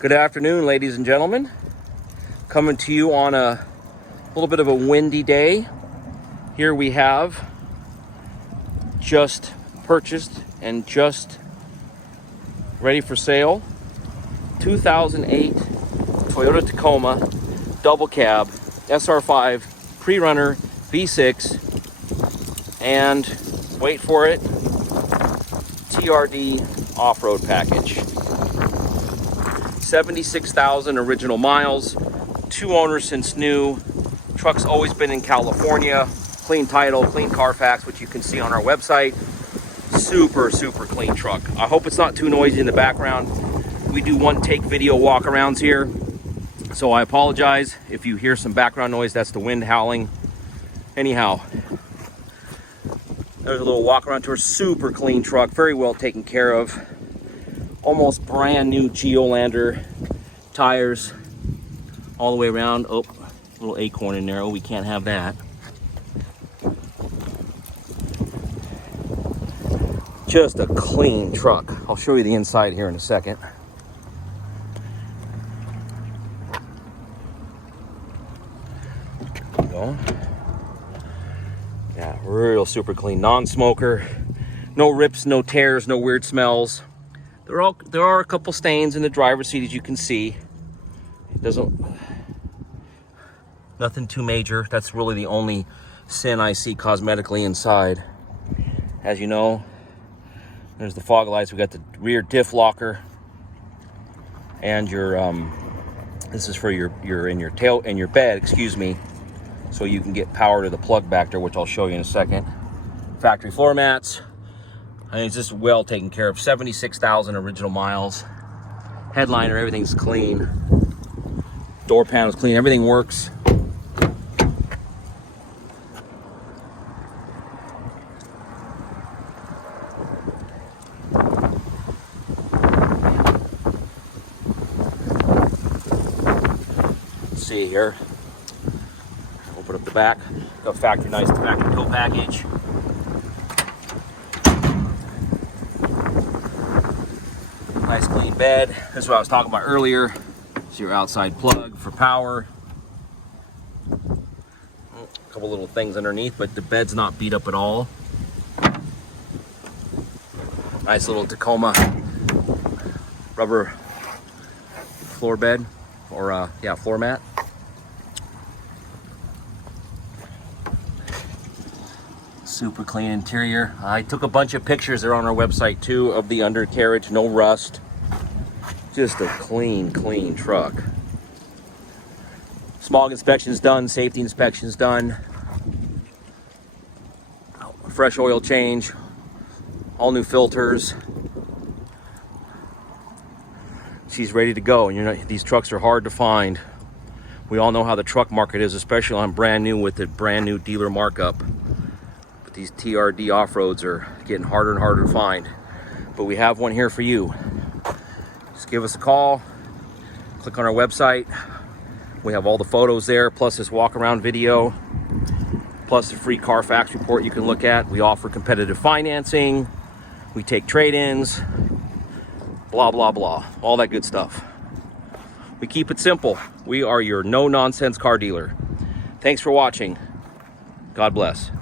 Good afternoon, ladies and gentlemen. Coming to you on a little bit of a windy day. Here we have just purchased and just ready for sale 2008 Toyota Tacoma double cab SR5 pre-runner V6 and wait for it, TRD off-road package. 76,000 original miles, 2 owners since new. Truck's always been in California. Clean title, clean CARFAX, which you can see on our website. Super clean truck. I hope it's not too noisy in the background. We do one-take video walkarounds here, so I apologize if you hear some background noise. That's the wind howling. Anyhow, there's a little walk-around tour. Super clean truck, very well taken care of. Almost brand new Geolander tires all the way around. Oh, little acorn in there. Oh, we can't have that. Just a clean truck. I'll show you the inside here in a second. There we go. Yeah, real super clean. Non-smoker. No rips, no tears, no weird smells. There are a couple stains in the driver's seat, as you can see. Nothing too major. That's really the only sin I see cosmetically inside. As you know, there's the fog lights. We got the rear diff locker, and your this is for your bed, excuse me, so you can get power to the plug back there, which I'll show you in a second. Factory floor mats. I mean, it's just well taken care of. 76,000 original miles. Headliner, everything's clean. Door panel's clean. Everything works. Let's see here. Open up the back. Got factory nice factory tow package. Nice clean bed. This is what I was talking about earlier. It's your outside plug for power. A couple little things underneath, but the bed's not beat up at all. Nice little Tacoma rubber floor bed, or floor mat. Super clean interior. I took a bunch of pictures. They're on our website too of the undercarriage. No rust. Just a clean truck. Smog inspection's done. Safety inspection's done. Fresh oil change. All new filters. She's ready to go. And these trucks are hard to find. We all know how the truck market is, especially on brand new with the brand new dealer markup. These TRD off-roads are getting harder and harder to find, but we have one here for you. Just give us a call, click on our website. We have all the photos there, plus this walk-around video, plus the free CARFAX report you can look at. We offer competitive financing, we take trade-ins, blah blah blah, all that good stuff. We keep it simple. We are your no-nonsense car dealer. Thanks for watching. God bless.